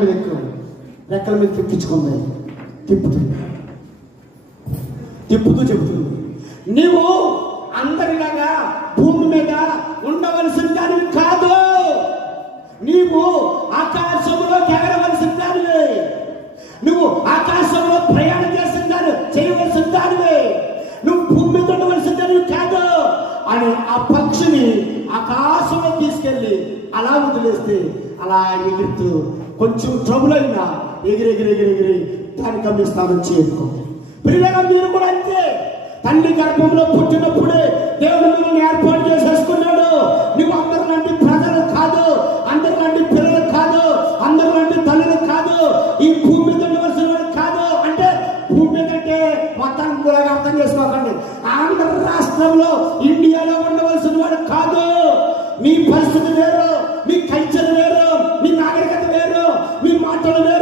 రెక్కల మీద తిప్పించుకుంది, తిప్పుతూ చెబుతుంది, నీవు అందరిలాగా భూమి మీద ఉండవలసిన దానివి కాదు, నీవు ఆకాశంలోకి ఎగరవలసిన దానివి, నువ్వు ఆకాశంలో ప్రయాణం చేసిన దాన్ని చేయవలసిన దానివి, నువ్వు భూమి మీద ఉండవలసిన దానివి కాదు అని ఆ పక్షిని ఆకాశంలో తీసుకెళ్ళి అలా వదిలేస్తే అలా ఎగురుతూ కొంచెం ట్రబుల్ అయినా ఎగిరి దాని గమ్యస్థానం చేరుకుంది. ప్రియులారా, మీరు కూడా అంతే. తల్లి గర్భంలో పుట్టినప్పుడే దేవుడు మిమ్మల్ని ఏర్పాటు చేసేసుకున్నాడు. నువ్వు అందరిలాంటి ప్రజలు కాదు, అందరిలాంటి పిల్లలు కాదు, అందరిలాంటి తల్లులు కాదు, ఈ భూమి మీద ఉండవలసిన వాడు కాదు. అంటే భూమి మీద అంటే మొత్తానికి కూడా అర్థం చేసుకోకండి. ఆంధ్ర రాష్ట్రంలో ఇండియాలో ఉండవలసిన వాడు కాదు. మీ పరిస్థితి వేరు, మీ కల్చర్ వేరు, మీ నాగరికత వేరు, మీ మాటలు వేరు,